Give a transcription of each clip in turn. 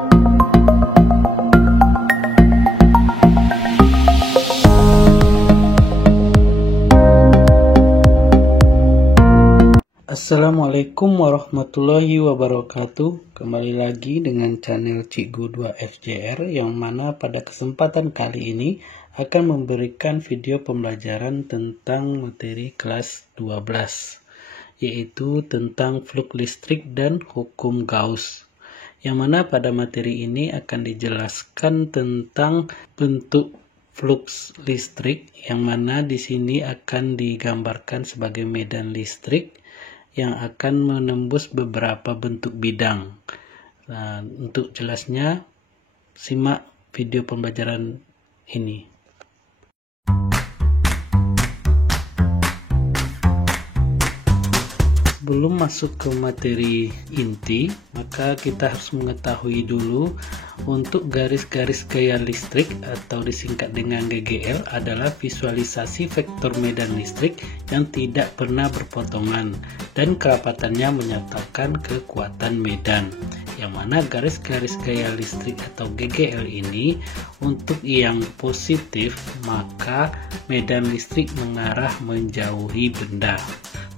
Assalamualaikum warahmatullahi wabarakatuh. Kembali lagi dengan channel Cikgu 2 FJR, yang mana pada kesempatan kali ini akan memberikan video pembelajaran tentang materi kelas 12, yaitu tentang flux listrik dan hukum Gauss. Yang mana pada materi ini akan dijelaskan tentang bentuk flux listrik, yang mana di sini akan digambarkan sebagai medan listrik yang akan menembus beberapa bentuk bidang. Nah, untuk jelasnya, simak video pembelajaran ini. Sebelum masuk ke materi inti, maka kita harus mengetahui dulu untuk garis-garis gaya listrik atau disingkat dengan GGL adalah visualisasi vektor medan listrik yang tidak pernah berpotongan dan kerapatannya menyatakan kekuatan medan. Yang mana garis-garis gaya listrik atau GGL ini untuk yang positif maka medan listrik mengarah menjauhi benda.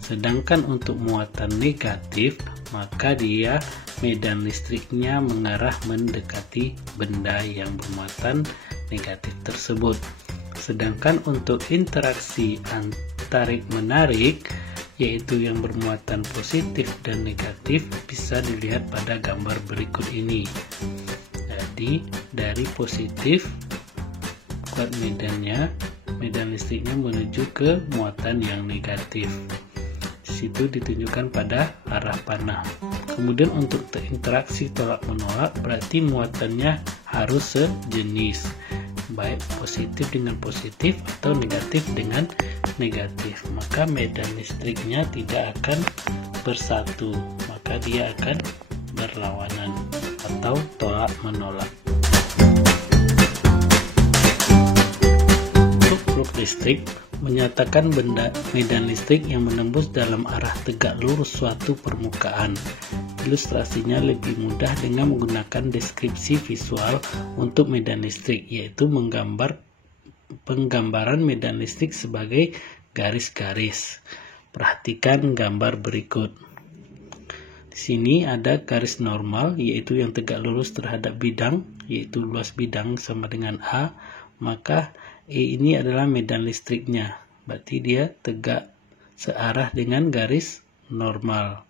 Sedangkan untuk muatan negatif, maka dia medan listriknya mengarah mendekati benda yang bermuatan negatif tersebut. Sedangkan untuk interaksi tarik-menarik, yaitu yang bermuatan positif dan negatif, bisa dilihat pada gambar berikut ini. Jadi dari positif, kuat medan listriknya menuju ke muatan yang negatif. Itu ditunjukkan pada arah panah. Kemudian untuk interaksi tolak-menolak, berarti muatannya harus sejenis, baik positif dengan positif atau negatif dengan negatif. Maka medan listriknya tidak akan bersatu, maka dia akan berlawanan atau tolak-menolak. Untuk flux listrik menyatakan medan listrik yang menembus dalam arah tegak lurus suatu permukaan. Ilustrasinya lebih mudah dengan menggunakan deskripsi visual untuk medan listrik, yaitu penggambaran medan listrik sebagai garis-garis. Perhatikan gambar berikut. Di sini ada garis normal, yaitu yang tegak lurus terhadap bidang, yaitu luas bidang sama dengan A, maka E ini adalah medan listriknya, berarti dia tegak searah dengan garis normal.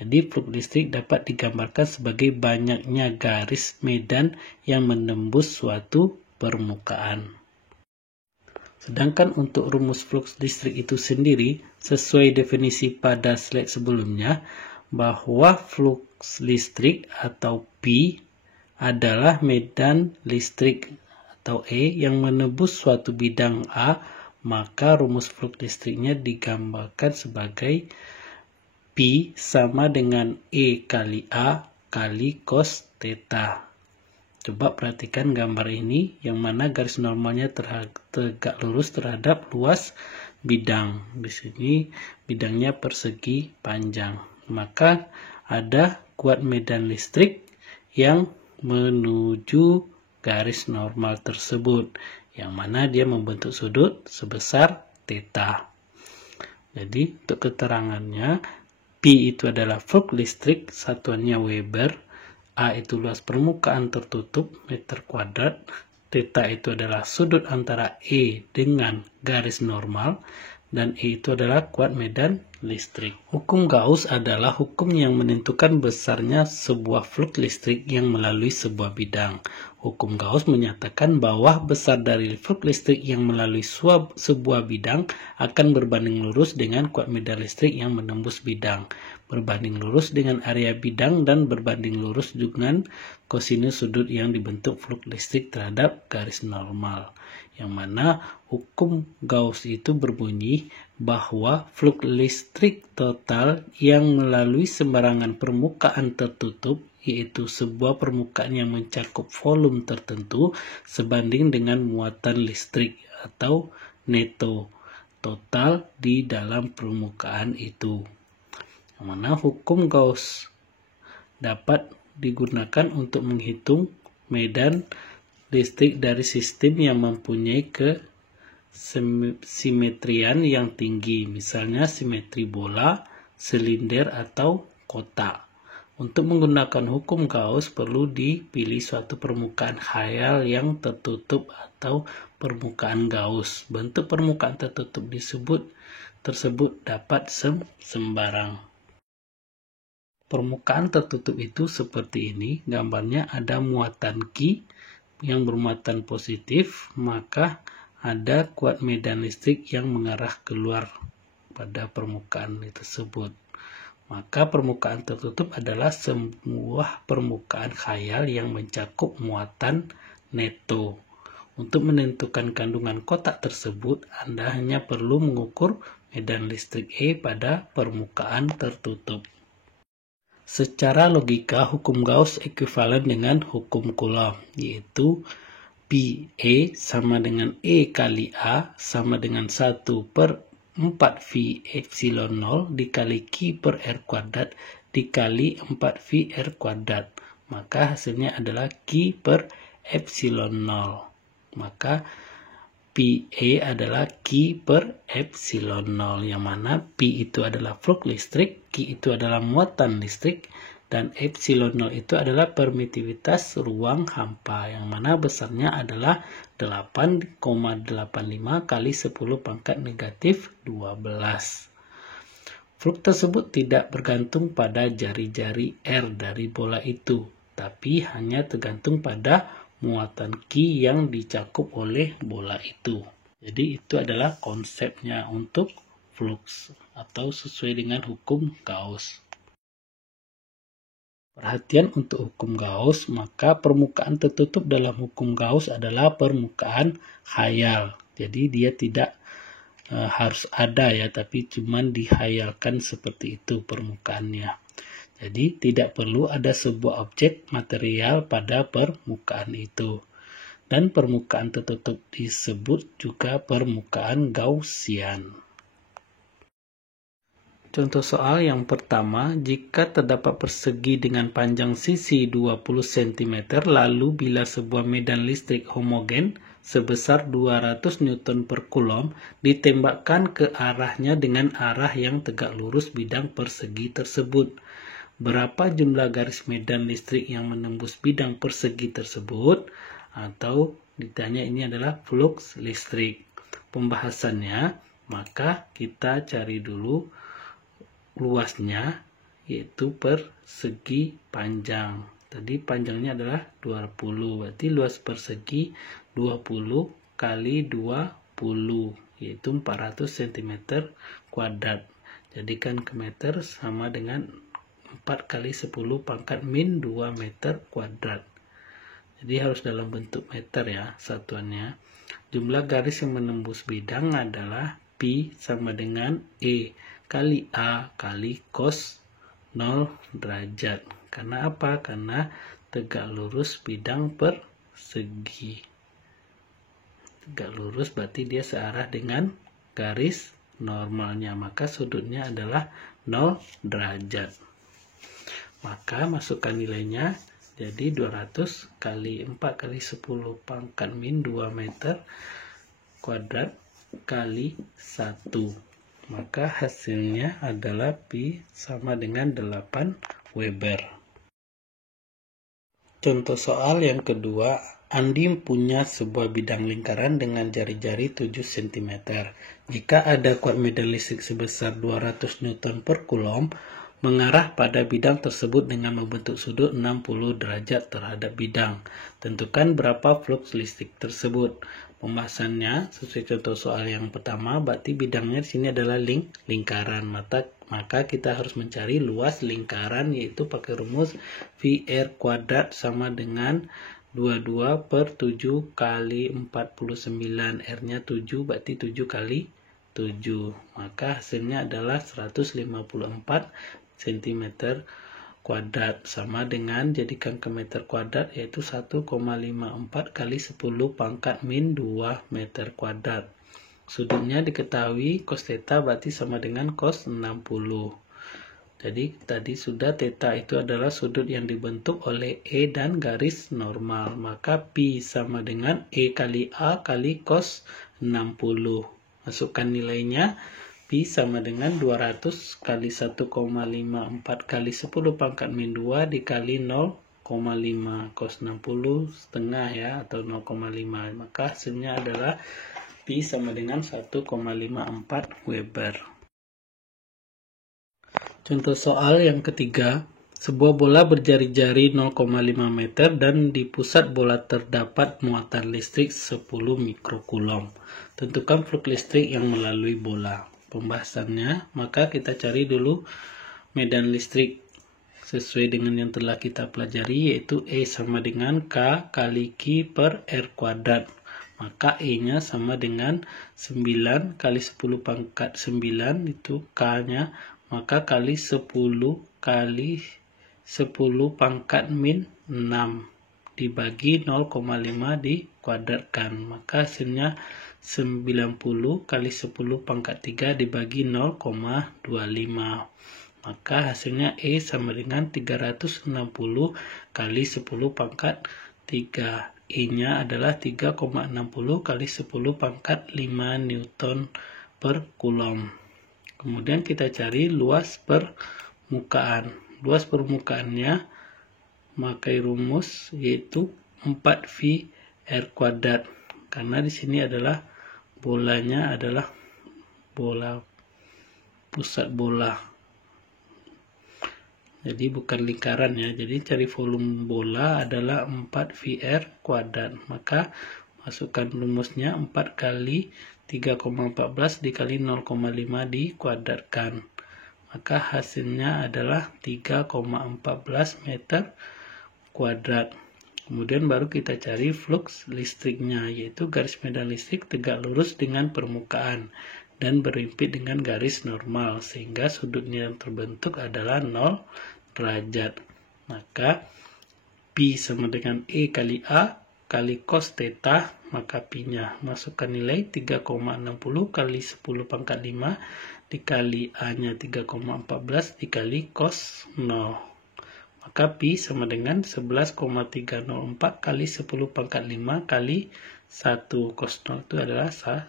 Jadi flux listrik dapat digambarkan sebagai banyaknya garis medan yang menembus suatu permukaan. Sedangkan untuk rumus flux listrik itu sendiri, sesuai definisi pada slide sebelumnya, bahwa flux listrik atau P adalah medan listrik atau E yang menembus suatu bidang A, maka rumus flux listriknya digambarkan sebagai P sama dengan E kali A kali cos theta. Coba perhatikan gambar ini, yang mana garis normalnya tegak lurus terhadap luas bidang. Di sini bidangnya persegi panjang. Maka ada kuat medan listrik yang menuju garis normal tersebut, yang mana dia membentuk sudut sebesar theta. Jadi untuk keterangannya, P itu adalah flux listrik, satuannya Weber, A itu luas permukaan tertutup meter kuadrat, theta itu adalah sudut antara E dengan garis normal, dan E itu adalah kuat medan listrik. Hukum Gauss adalah hukum yang menentukan besarnya sebuah flux listrik yang melalui sebuah bidang. Hukum Gauss menyatakan bahwa besar dari flux listrik yang melalui sebuah bidang akan berbanding lurus dengan kuat medan listrik yang menembus bidang, berbanding lurus dengan area bidang, dan berbanding lurus dengan kosinus sudut yang dibentuk flux listrik terhadap garis normal. Yang mana hukum Gauss itu berbunyi bahwa flux listrik total yang melalui sembarangan permukaan tertutup, yaitu sebuah permukaan yang mencakup volume tertentu, sebanding dengan muatan listrik atau neto total di dalam permukaan itu. Yang mana hukum Gauss dapat digunakan untuk menghitung medan listrik dari sistem yang mempunyai kesimetrian yang tinggi, misalnya simetri bola, silinder, atau kotak. Untuk menggunakan hukum Gauss perlu dipilih suatu permukaan khayal yang tertutup atau permukaan Gauss. Bentuk permukaan tertutup tersebut dapat sembarang. Permukaan tertutup itu seperti ini, gambarnya ada muatan Q yang bermuatan positif, maka ada kuat medan listrik yang mengarah keluar pada permukaan tersebut. Maka permukaan tertutup adalah sebuah permukaan khayal yang mencakup muatan neto. Untuk menentukan kandungan kotak tersebut, Anda hanya perlu mengukur medan listrik E pada permukaan tertutup. Secara logika, hukum Gauss ekuivalen dengan hukum Coulomb, yaitu PE sama dengan E kali A sama dengan 1/4V epsilon 0 dikali Q per R kuadrat dikali 4V R kuadrat. Maka hasilnya adalah Q per epsilon 0. Maka PE adalah Q per epsilon 0, yang mana P itu adalah flux listrik, Q itu adalah muatan listrik, dan epsilon 0 itu adalah permitivitas ruang hampa, yang mana besarnya adalah 8,85 kali 10 pangkat negatif 12. Flux tersebut tidak bergantung pada jari-jari R dari bola itu, tapi hanya tergantung pada muatan Q yang dicakup oleh bola itu. Jadi itu adalah konsepnya untuk flux atau sesuai dengan hukum Gauss. Perhatian untuk hukum Gauss, maka permukaan tertutup dalam hukum Gauss adalah permukaan khayal. Jadi dia tidak harus ada ya, tapi cuman dihayalkan seperti itu permukaannya. Jadi tidak perlu ada sebuah objek material pada permukaan itu. Dan permukaan tertutup disebut juga permukaan Gaussian. Contoh soal yang pertama, jika terdapat persegi dengan panjang sisi 20 cm, lalu bila sebuah medan listrik homogen sebesar 200 Newton per Coulomb ditembakkan ke arahnya dengan arah yang tegak lurus bidang persegi tersebut, berapa jumlah garis medan listrik yang menembus bidang persegi tersebut? Atau ditanya ini adalah flux listrik. Pembahasannya, maka kita cari dulu luasnya, yaitu persegi panjang. Tadi panjangnya adalah 20, berarti luas persegi 20 kali 20, yaitu 400 cm kuadrat. Jadikan ke meter sama dengan 4 kali 10 pangkat min 2 meter kuadrat. Jadi harus dalam bentuk meter ya satuannya. Jumlah garis yang menembus bidang adalah Pi sama dengan E kali A kali cos 0 derajat. Karena apa? Karena tegak lurus bidang persegi. Tegak lurus berarti dia searah dengan garis normalnya. Maka sudutnya adalah 0 derajat. Maka masukkan nilainya. Jadi 200 kali 4 kali 10 pangkat min 2 meter kuadrat kali 1. Maka hasilnya adalah Pi sama dengan 8 Weber. Contoh soal yang kedua, Andi punya sebuah bidang lingkaran dengan jari-jari 7 cm. Jika ada kuat medan listrik sebesar 200 Newton per Coulomb mengarah pada bidang tersebut dengan membentuk sudut 60 derajat terhadap bidang. Tentukan berapa flux listrik tersebut. Pembahasannya sesuai contoh soal yang pertama, berarti bidangnya di sini adalah lingkaran. Maka kita harus mencari luas lingkaran, yaitu pakai rumus VR kuadrat sama dengan 22 per 7 kali 49. R-nya 7, berarti 7 kali 7. Maka hasilnya adalah 154 cm kuadrat sama dengan, jadikan ke meter kuadrat, yaitu 1,54 kali 10 pangkat min 2 meter kuadrat. Sudutnya diketahui cos theta berarti sama dengan cos 60. Jadi tadi sudah theta itu adalah sudut yang dibentuk oleh E dan garis normal. Maka pi sama dengan E kali A kali cos 60. Masukkan nilainya. Pi sama dengan 200 kali 1,54 kali 10 pangkat min 2 dikali 0,5 cos 60 setengah ya, atau 0,5. Maka hasilnya adalah pi sama dengan 1,54 Weber. Contoh soal yang ketiga, sebuah bola berjari-jari 0,5 meter dan di pusat bola terdapat muatan listrik 10 mikrokulom. Tentukan flux listrik yang melalui bola. Pembahasannya, maka kita cari dulu medan listrik sesuai dengan yang telah kita pelajari, yaitu E sama dengan K kali Q per R kuadrat. Maka E-nya sama dengan 9 kali 10 pangkat 9, itu K-nya, maka kali 10 kali 10 pangkat min 6 dibagi 0,5 dikuadratkan. Maka hasilnya 90 kali 10 pangkat 3 dibagi 0,25. Maka hasilnya E sama dengan 360 kali 10 pangkat 3. E-nya adalah 3,60 kali 10 pangkat 5 Newton per Coulomb. Kemudian kita cari luas permukaan. Luas permukaannya pakai rumus yaitu 4V R kuadrat. Karena di sini adalah bolanya adalah pusat bola. Jadi bukan lingkaran ya. Jadi cari volume bola adalah 4VR kuadrat. Maka masukkan rumusnya 4 kali 3,14 dikali 0,5 dikuadratkan. Maka hasilnya adalah 3,14 meter kuadrat. Kemudian baru kita cari flux listriknya, yaitu garis medan listrik tegak lurus dengan permukaan dan berimpit dengan garis normal, sehingga sudutnya yang terbentuk adalah 0 derajat. Maka pi sama dengan E kali A kali cos theta, maka pi-nya masukkan nilai 3,60 kali 10 pangkat 5 dikali A-nya 3,14 dikali cos 0. Maka pi sama dengan 11,304 kali 10 pangkat 5 kali 1. Cos 0 itu adalah 1.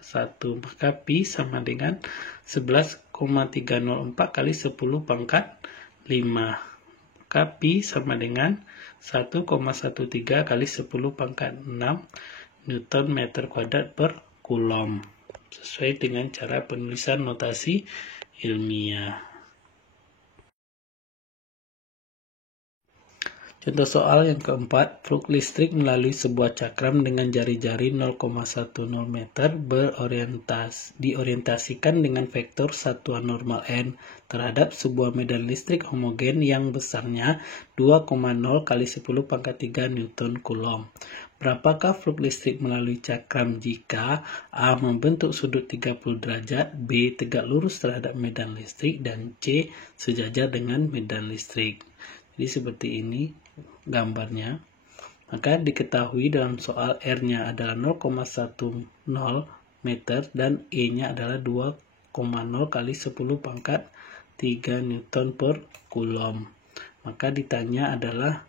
Maka pi sama dengan 11,304 kali 10 pangkat 5. Maka pi sama dengan 1,13 kali 10 pangkat 6 Newton meter kuadrat per Coulomb. Sesuai dengan cara penulisan notasi ilmiah. Contoh soal yang keempat, flux listrik melalui sebuah cakram dengan jari-jari 0,10 meter diorientasikan dengan vektor satuan normal n terhadap sebuah medan listrik homogen yang besarnya 2,0 kali 10 pangkat 3 Newton Coulomb. Berapakah flux listrik melalui cakram jika A membentuk sudut 30 derajat, B tegak lurus terhadap medan listrik, dan C sejajar dengan medan listrik? Jadi seperti ini gambarnya. Maka diketahui dalam soal R-nya adalah 0,10 meter dan E-nya adalah 2,0 kali 10 pangkat 3 Newton per Coulomb. Maka ditanya adalah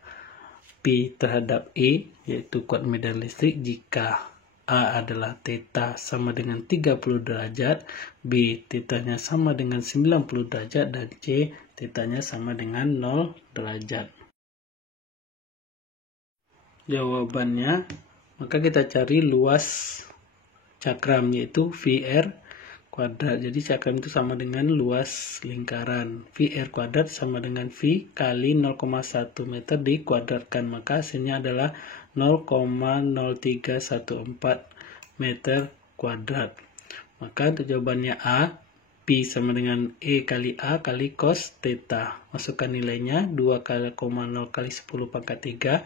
P terhadap E, yaitu kuat medan listrik, jika A adalah theta sama dengan 30 derajat, B theta-nya sama dengan 90 derajat, dan C theta-nya sama dengan 0 derajat. Jawabannya, maka kita cari luas cakram, yaitu VR kuadrat. Jadi cakram itu sama dengan luas lingkaran. VR kuadrat sama dengan V kali 0,1 meter dikuadratkan. Maka hasilnya adalah 0,0314 meter kuadrat. Maka untuk jawabannya A, Pi sama dengan E kali A kali cos theta. Masukkan nilainya 2,0 kali 10 pangkat 3.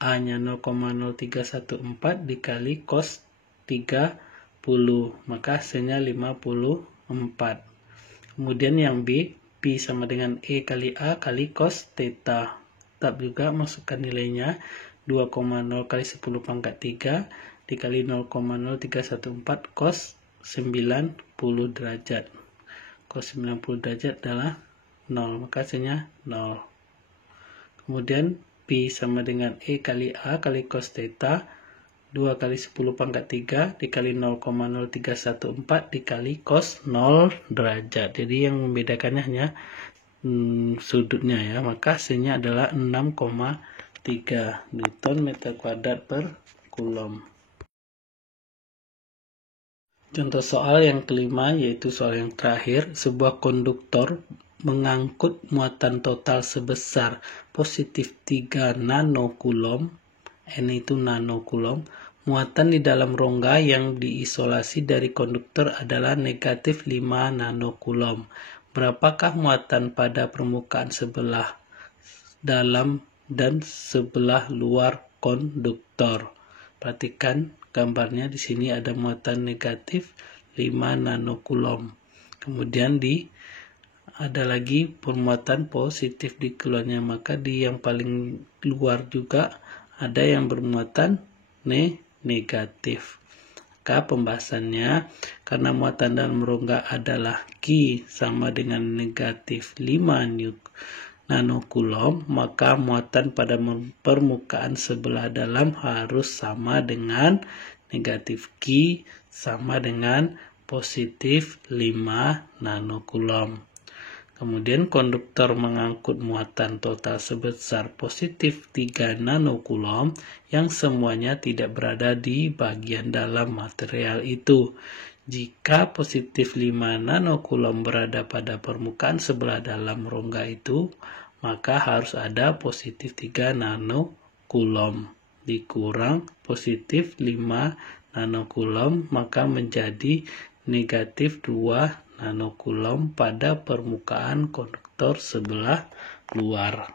A-nya 0,0314 dikali cos 30. Maka hasilnya 54. Kemudian yang B, Pi sama dengan E kali A kali cos theta. Tetap juga masukkan nilainya 2,0 kali 10 pangkat 3 dikali 0,0314 cos 90 derajat. Cos 90 derajat adalah 0, maka hasilnya 0. Kemudian Pi sama dengan E kali A kali cos theta, 2 kali 10 pangkat 3 dikali 0,0314 dikali cos 0 derajat. Jadi yang membedakannya hanya sudutnya ya, maka hasilnya adalah 6,3 Newton meter kuadrat per Coulomb. Contoh soal yang kelima, yaitu soal yang terakhir. Sebuah konduktor mengangkut muatan total sebesar positif 3 nanocoulomb, N itu nanocoulomb. Muatan di dalam rongga yang diisolasi dari konduktor adalah negatif 5 nanocoulomb. Berapakah muatan pada permukaan sebelah dalam dan sebelah luar konduktor? Perhatikan gambarnya, di sini ada muatan negatif 5 nanocoulomb. Kemudian ada lagi permuatan positif di keluarnya, maka di yang paling luar juga ada yang bermuatan negatif. Maka pembahasannya, karena muatan dalam rongga adalah Q sama dengan negatif 5 nanocoulomb, maka muatan pada permukaan sebelah dalam harus sama dengan negatif Q sama dengan positif 5 nanocoulomb. Kemudian konduktor mengangkut muatan total sebesar positif 3 nanocoulomb yang semuanya tidak berada di bagian dalam material itu. Jika positif 5 nanocoulomb berada pada permukaan sebelah dalam rongga itu, maka harus ada positif 3 nanocoulomb dikurang positif 5 nanocoulomb, maka menjadi negatif 2 nanocoulomb pada permukaan konduktor sebelah luar.